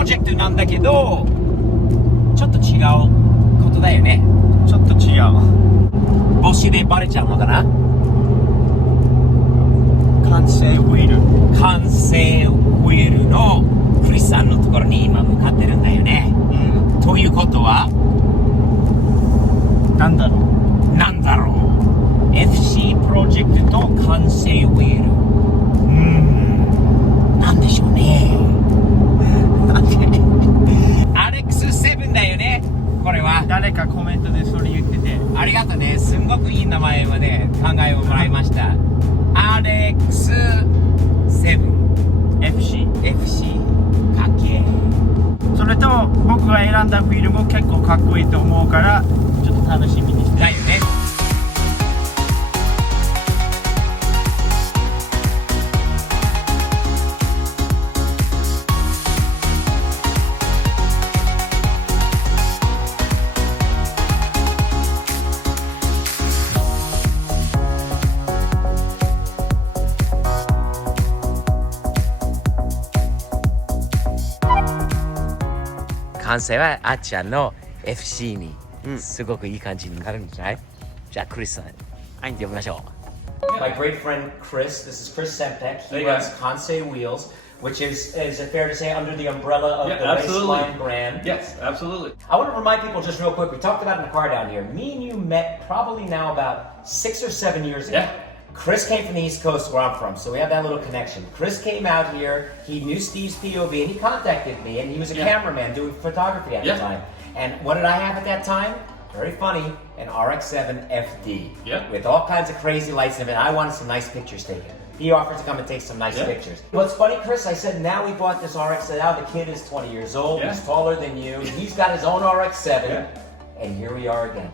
ロジェクトなんだけど、ちょっと違うことだよね。ちょっと違う。帽子でバレちゃうのかな。完成ホイール。完成ホイールのクリスさんのところに今向かってるんだよね。うん。ということはなんだろう。なんだろう。 FC プロジェクトと完成ホイール。なんでしょうね。アレックス7だよね。これは誰かコメントでそれ言ってて。ありがとうね。すんごくいい名前まで考えをもらいました。アレックス7 FC かっけー。それと僕が選んだフィルムも結構かっこいいと思うからちょっと楽しみにしてだよね。完成はあっちゃんの FC にすごくいい感じになるんじゃない？じゃあクリスさん、はい読みましょう。My great friend Chris, this is Chris Sempek. He runs Kansei Wheels, which is it fair to say under the umbrella of the Raceline brand? Yes, absolutely. I want to remind people just real quick. We talked about it in the car down here. Me and you met probably now about 6 or 7 years ago. Yeah. Chris came from the East Coast where I'm from, so we have that little connection. Chris came out here, he knew Steve's POV, and he contacted me, and he was a cameraman doing photography at the time. And what did I have at that time? Very funny, an RX-7 FD. With all kinds of crazy lights in it. I wanted some nice pictures taken. He offered to come and take some nice pictures. What's funny, Chris, I said now we bought this RX-7, now the kid is 20 years old, he's taller than you, he's got his own RX-7, and here we are again.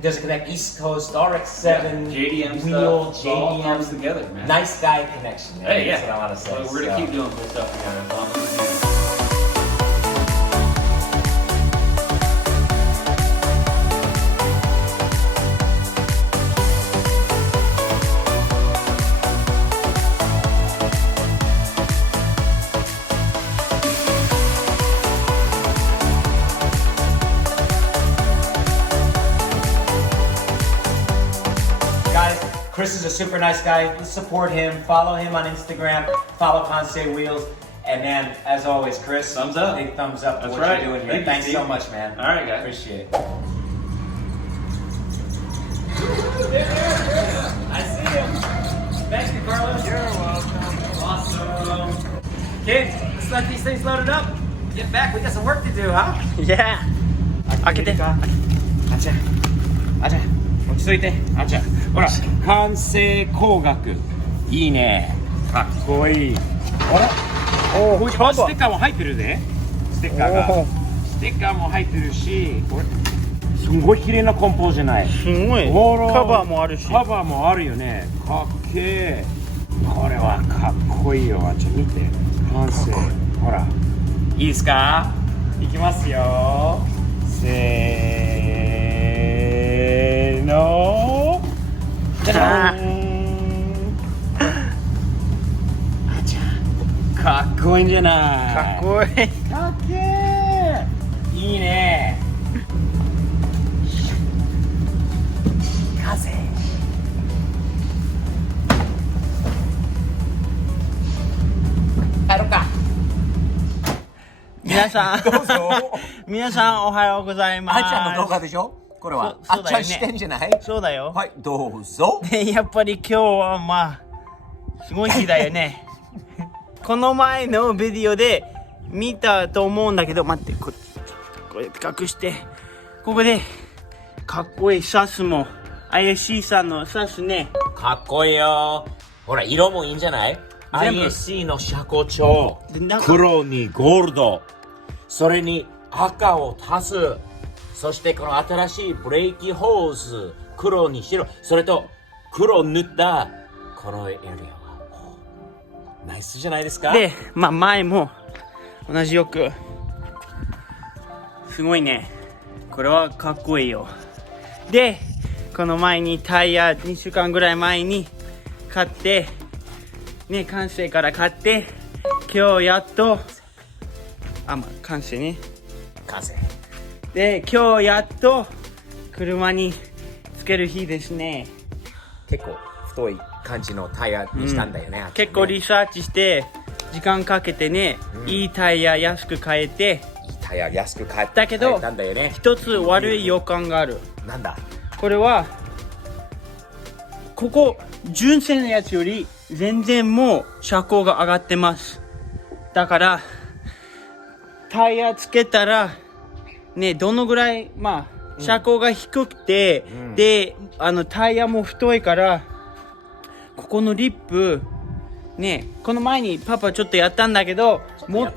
Does it connect East Coast, RX-7, JDM wheel, stuff, all comes JDM, together, man. nice guy connection, man. Hey, That's what I want to say. Well, we're gonna keep doing cool stuff together. Chris is a super nice guy. Support him. Follow him on Instagram. Follow Kansei Wheels. And then, as always, Chris, thumbs up. Big thumbs up for That's what right. you're doing here. Thanks so much, man. All right, guys. Appreciate it. I see him. Thank you, Carlos. You're welcome. Awesome. Kids, let's let these things loaded up. Get back. We got some work to do, huh? Yeah. 開けて。あちゃ落ち着いて。あちゃほら完成工学いいねかっこいい。あらおおステッカーも入ってるね。ステッカーも入ってるし、これすごい綺麗な梱包じゃない。すごい。カバーもあるし。カバーもあるよね。かっけえ。これはかっこいいよ。あちゃ見て完成。ほらいいですか。いきますよ。せーの。じゃじゃーん。あちゃかっこいいんじゃない。かっこいい。かっけー。いいね。風。帰ろうか。皆さんどうぞ。皆さんおはようございます。あっちゃんの動画でしょこれは。そうだよね。あっちゃん視点じゃない。そうだよ。はい、どうぞ。でやっぱり今日はまあすごい日だよね。この前のビデオで見たと思うんだけど、待って、これ隠して、ここでかっこいいサスも ISC さんのサスね。かっこいいよ。ほら色もいいんじゃない。全部 ISC の車高調でなんか黒にゴールド、それに赤を足す、そしてこの新しいブレーキホース黒に白、それと黒塗ったこのエリアはナイスじゃないですか。で、まあ前も同じよくすごいね。これはかっこいいよ。で、この前にタイヤ2週間ぐらい前に買ってね、完成から買って今日やっとあ、まあ、完成ね。完成。で、今日やっと車につける日ですね。結構太い感じのタイヤにしたんだよね。あっちね結構リサーチして時間かけてね、いいタイヤ安く買えて、いいタイヤ安く買えだけどたんだよね。一つ悪い予感がある。なんだ。これはここ純正のやつより全然もう車高が上がってます。だからタイヤつけたらね、どのぐらいまあ車高が低くて、でタイヤも太いから、ここのリップね、この前にパパちょっとやったんだけど、もっ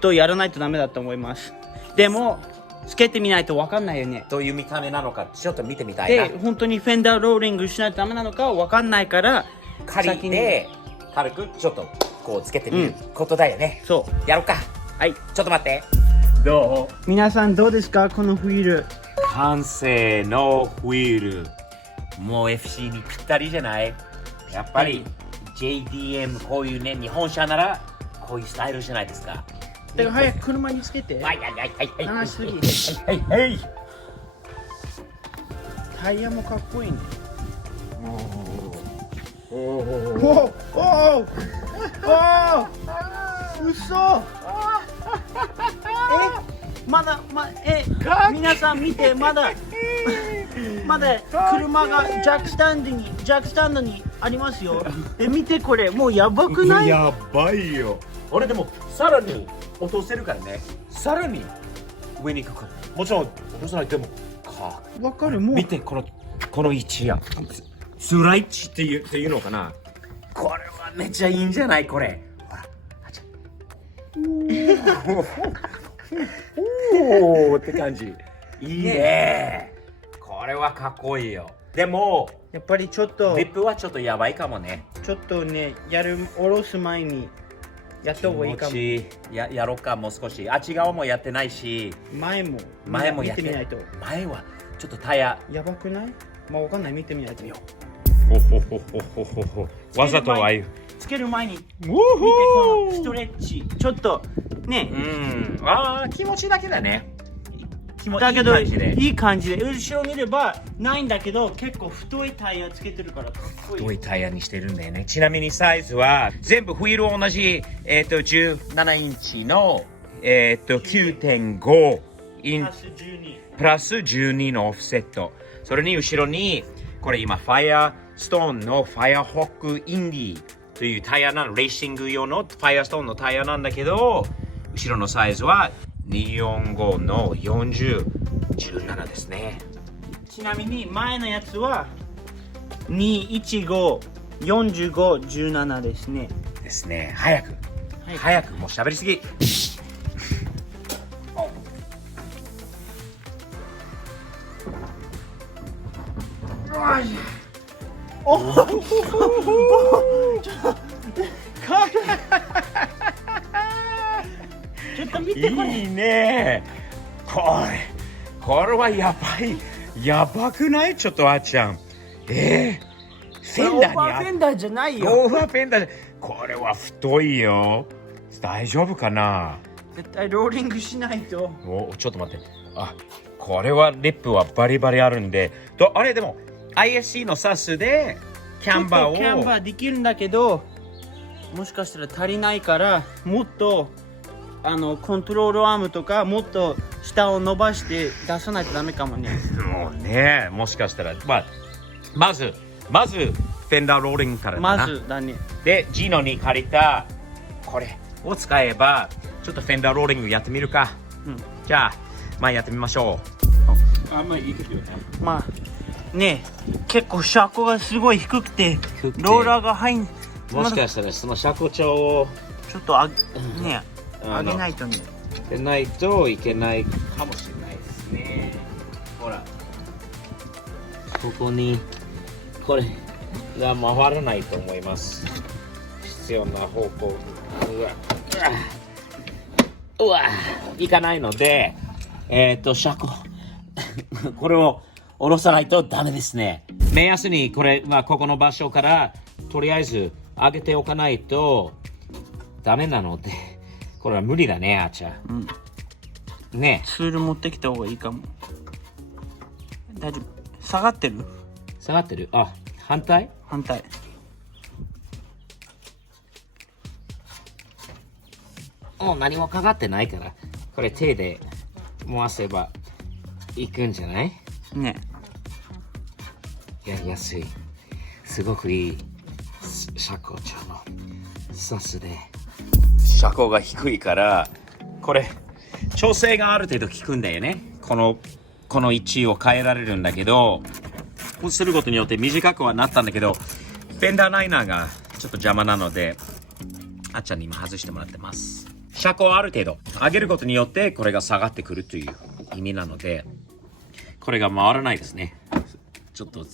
とやらないとダメだと思います。でもつけてみないと分かんないよね。どういう見た目なのかちょっと見てみたいな。で、本当にフェンダーローリングしないとダメなのか分かんないから、借りて軽くちょっとこうつけてみることだよね。そうやろうか。はい。ちょっと待って。どう？皆さんどうですか、このフィール。完成のフィール。もう FC にぴったりじゃない？やっぱり JDM こういうね、日本車ならこういうスタイルじゃないですか。だから早く車につけて。はいはいはいはいはい。流しすぎ。はいはい。タイヤもかっこいいね。おお。おおうそ。まだ皆さん見て、まだ車がジャックスタンドにありますよ。見てこれ、もうやばくない？やばいよ。俺でもさらに落とせるからね。さらに上に行くから。もちろん落とさないでもか。わかる。もう見てこの位置や。スライチっていうのかな。これはめっちゃいいんじゃないこれ。ほら。おおって感じ。いいね。これはかっこいいよ。でもやっぱりちょっとリップはちょっとやばいかもね。ね、下ろす前にやった方がいいかも。やろうか、もう少し。あっち側もやってないし、前もやって見てみないと。前はちょっとタイヤやばくない？まあわかんない、見てみないと。わざとああいうつける前に見て、このストレッチちょっとね、ああ気持ちだけだね。だけどいい感じでいい感じで、後ろ見ればないんだけど、結構太いタイヤつけてるからかっこいい。太いタイヤにしてるんだよね。ちなみにサイズは全部ホイール同じ17インチの9.5 インプラス12のオフセット。それに後ろにこれ今ファイアストーンのファイアホックインディというタイヤなの。レーシング用のファイアストーンのタイヤなんだけど、後ろのサイズは245の40、17ですね。ちなみに前のやつは215、45、17ですね。ですね。早くもう喋りすぎ。ちょっと見てこれ。いいね。これはやばくない？ちょっとあっちゃん。フェンダーにオーバーフェンダーじゃないよ。オーバーフェンダー。これは太いよ。大丈夫かな？絶対ローリングしないと。ちょっと待って。これはリップはバリバリあるんで。あれでも ISC のサスでキャンバーできるんだけど、もしかしたら足りないから、もっとコントロールアームとかもっと下を伸ばして出さないとダメかもね。もうね、もしかしたら、まずフェンダーローリングからだな。まずだね。で、ジーノに借りたこれを使えばちょっとフェンダーローリングやってみるか。じゃあやってみましょう。まあね、結構車高がすごい低くてローラーが入ん、もしかしたらその車高調をちょっと上げないとね。でないといけないかもしれないですね。ほら、ここにこれが回らないと思います。必要な方向いかないので、車高これを下ろさないとダメですね。目安にこれここの場所からとりあえず上げておかないとダメなので、これは無理だね、あーちゃん。ねツール持ってきた方がいいかも。大丈夫。下がってる？下がってる。あ、反対？反対。もう何もかかってないから、これ手で回せばいくんじゃない？ね。やりやすい。すごくいい車高ちゃんのサスで。車高が低いから、これ調整がある程度効くんだよね。この位置を変えられるんだけど、こうすることによって短くはなったんだけど、フェンダーライナーがちょっと邪魔なので、あっちゃんに今外してもらってます。車高をある程度上げることによってこれが下がってくるという意味なので、これが回らないですね。ちょっと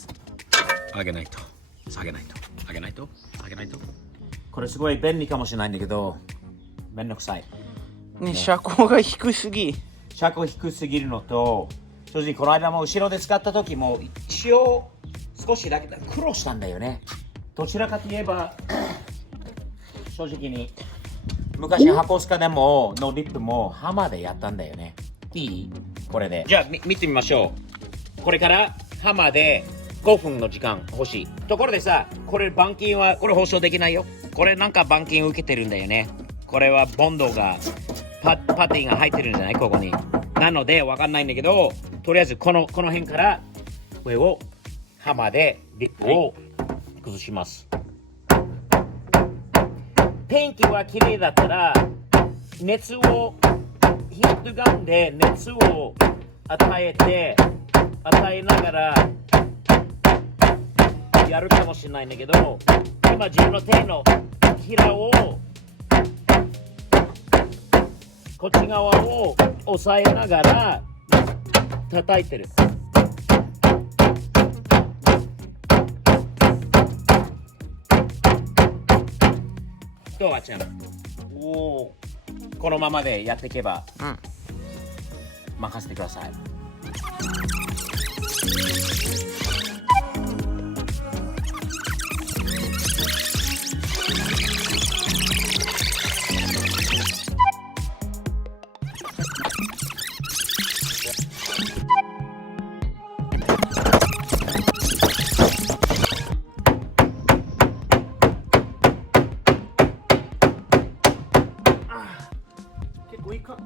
上げないと下げないと上げないと下げないと。これすごい便利かもしれないんだけど、めんどくさいね、車高が低すぎ。車高低すぎるのと、正直この間も後ろで使った時も一応少しだけ苦労したんだよね。どちらかといえば正直に昔箱スカでものリップもハマーでやったんだよね。いい？これでじゃあ見てみましょう。これからハマーで5分の時間欲しいところでさ、これ板金はこれ放送できないよ。これなんか板金受けてるんだよね。これはボンドがパティが入ってるんじゃない？ここに。なのでわかんないんだけど、とりあえずこの辺から上をハマーでリップを崩します。天気は綺麗だったら熱をヒートガンで熱を与えながらやるかもしれないんだけど、今自分の手のひらをこっち側を押さえながら叩いてる。どうあちゃん、このままでやっていけば、任せてください。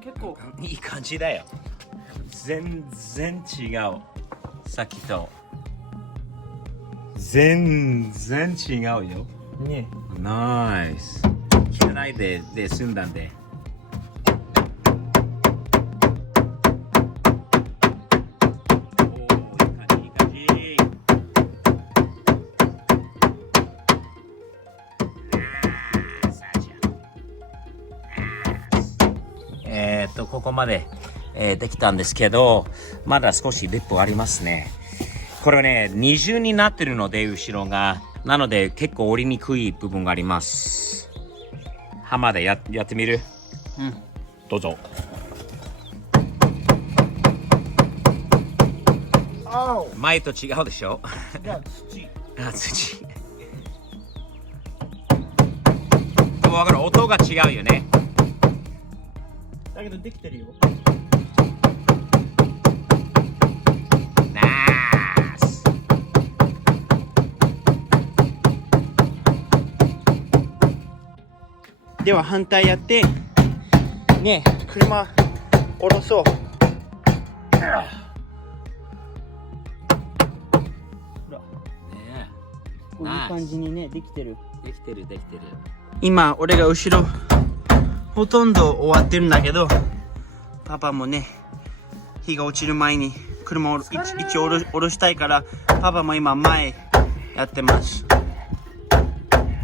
結構いい感じだよ。全然違う。さっきと全然違うよ。ね。ナイス。切らないで済んだんで。いい感じ。ここまで、できたんですけど、まだ少しリップありますね。これね、二重になってるので、後ろが。なので、結構折りにくい部分があります。ハマーでやってみる？どうぞ。前と違うでしょ？土。わかる、音が違うよね。だけどできてるよ。ナイス。では反対やってね、車下ろそう。こういう感じにね、できてる。できてる。今俺が後ろほとんど終わってるんだけど、パパもね、日が落ちる前に車を一応下ろしたいから、パパも今前やってます。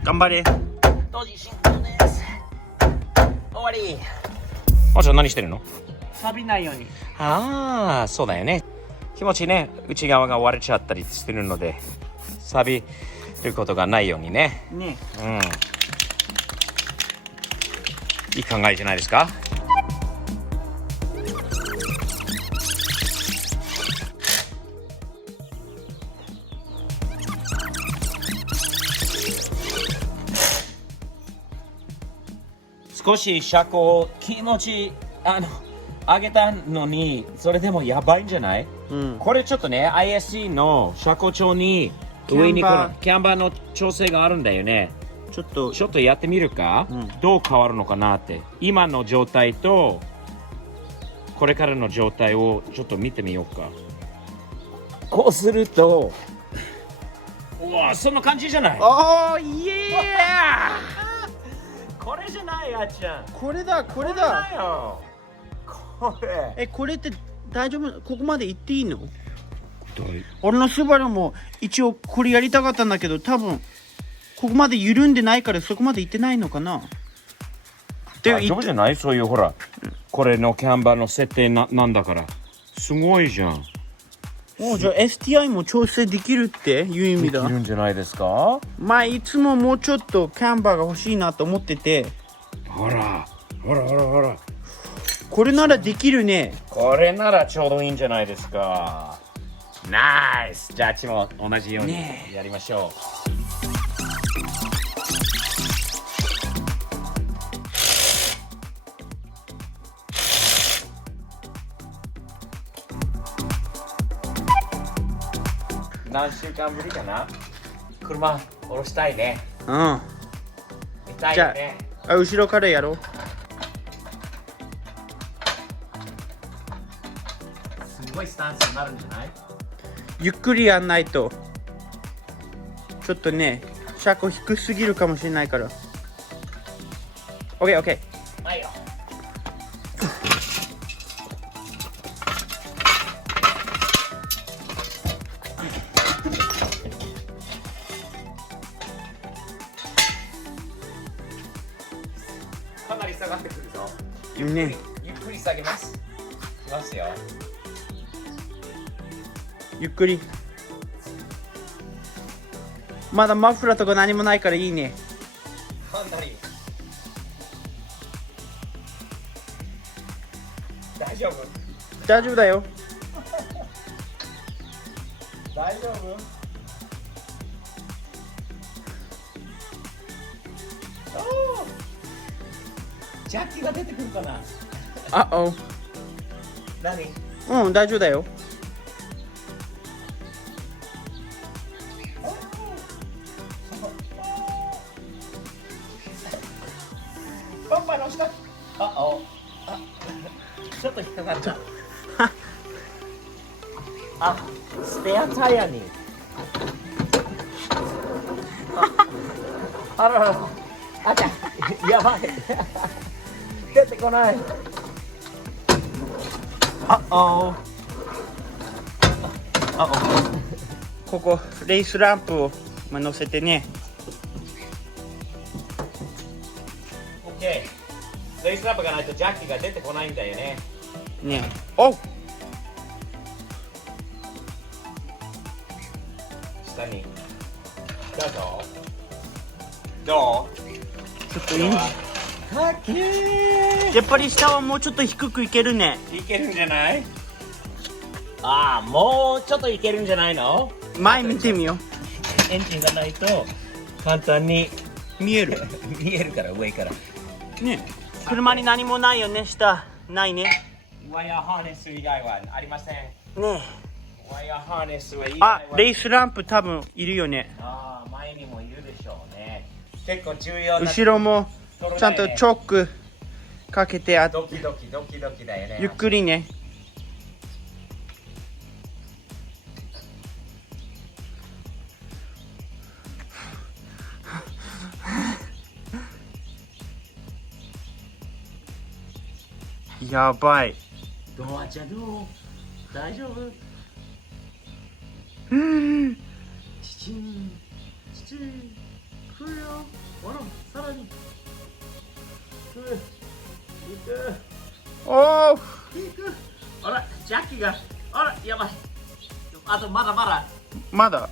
頑張れ。同時進行です。終わり。あちゃん何してるの？錆びないように。ああ、そうだよね。気持ちね、内側が割れちゃったりしてるので、錆びることがないようにね。ね。いい考えじゃないですか。少し車高気持ち上げたのにそれでもやばいんじゃない？これちょっとね ISC の車高調に上にこのキャンバーの調整があるんだよね。ちょっとやってみるか、どう変わるのかなって。今の状態とこれからの状態をちょっと見てみようか。こうするとうわそんな感じじゃない？おーイエーこれじゃないあっちゃん。これだこれだだ。よこれ。これって大丈夫？ここまで行っていいの？俺のスバルも一応これやりたかったんだけど、多分ここまで緩んでないからそこまで行ってないのかな。大丈夫じゃない？そういうほら、これのキャンバーの設定なんだからすごいじゃん。じゃあ STI も調整できるっていう意味だ。できるんじゃないですか？いつももうちょっとキャンバーが欲しいなと思ってて。ほらこれならできるね。これならちょうどいいんじゃないですか。ナイス。じゃああっちも同じようにやりましょう。何週間ぶりかな。車下ろしたいね。見たいよね。じゃあ後ろからやろう。すごいスタンスになるんじゃない？ゆっくりやんないとちょっとね車高低すぎるかもしれないから。 OK。 はいよ。かなり下がってくるぞ。ね。ゆっくり下げます。しますよ。ゆっくり。まだマフラーとか何もないからいいね。かなり。大丈夫？大丈夫だよ。大丈夫？ジャッキが出てくるかな。何？大丈夫だよ。パパの下。ちょっと引っかかっちゃう。スペアタイヤに。あらら。あちゃ。やばい。出てこない。ここレースランプを乗せてね。 OK。レースランプがないとジャッキが出てこないんだよね。下に。どうぞ。どう？ちょっといい。やっぱり下はもうちょっと低くいけるね。いけるんじゃない？もうちょっといけるんじゃないの？前見てみよう。エンジンがないと簡単に見える。見えるから上から。ね。車に何もないよね。下ないね。ワイヤーハーネス以外はありません。ね。ワイヤーハーネスは以外は。レースランプ多分いるよね。前にもいるでしょうね。結構重要な。後ろもちゃんとチョックかけてドキドキだよね。ゆっくりね。やばい。どうあちゃどう？大丈夫？チチン来るよ。さらに来る。あらジャッキがやばい。あとまだ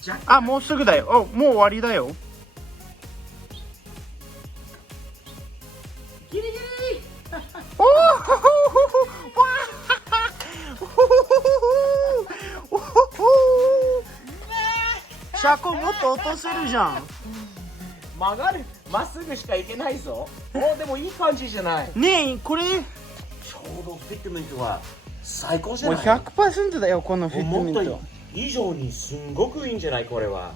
ジャッキもうすぐだよ。もう終わりだよ。ギリギリ。車高もっと落とせるじゃん。曲がる。まっすぐしか行けないぞ。お、でもいい感じじゃない。ねえ、これ、もちょうどフィットメントは最高じゃうない。 100% だよ、このフィットメン思ったト。以上にすんごくいいんじゃないこれは。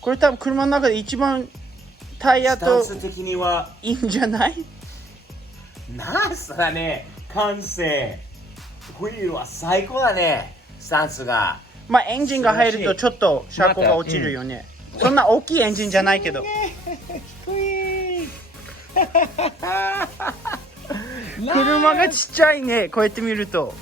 これ多分車の中で一番タイヤスタとンス的にはいいんじゃない？ナイスだね。完成。ホイールは最高だね。スタンスが。まあエンジンが入るとちょっと車高が落ちるよね。そんな大きいエンジンじゃないけど。車がちっちゃいね、こうやって見ると。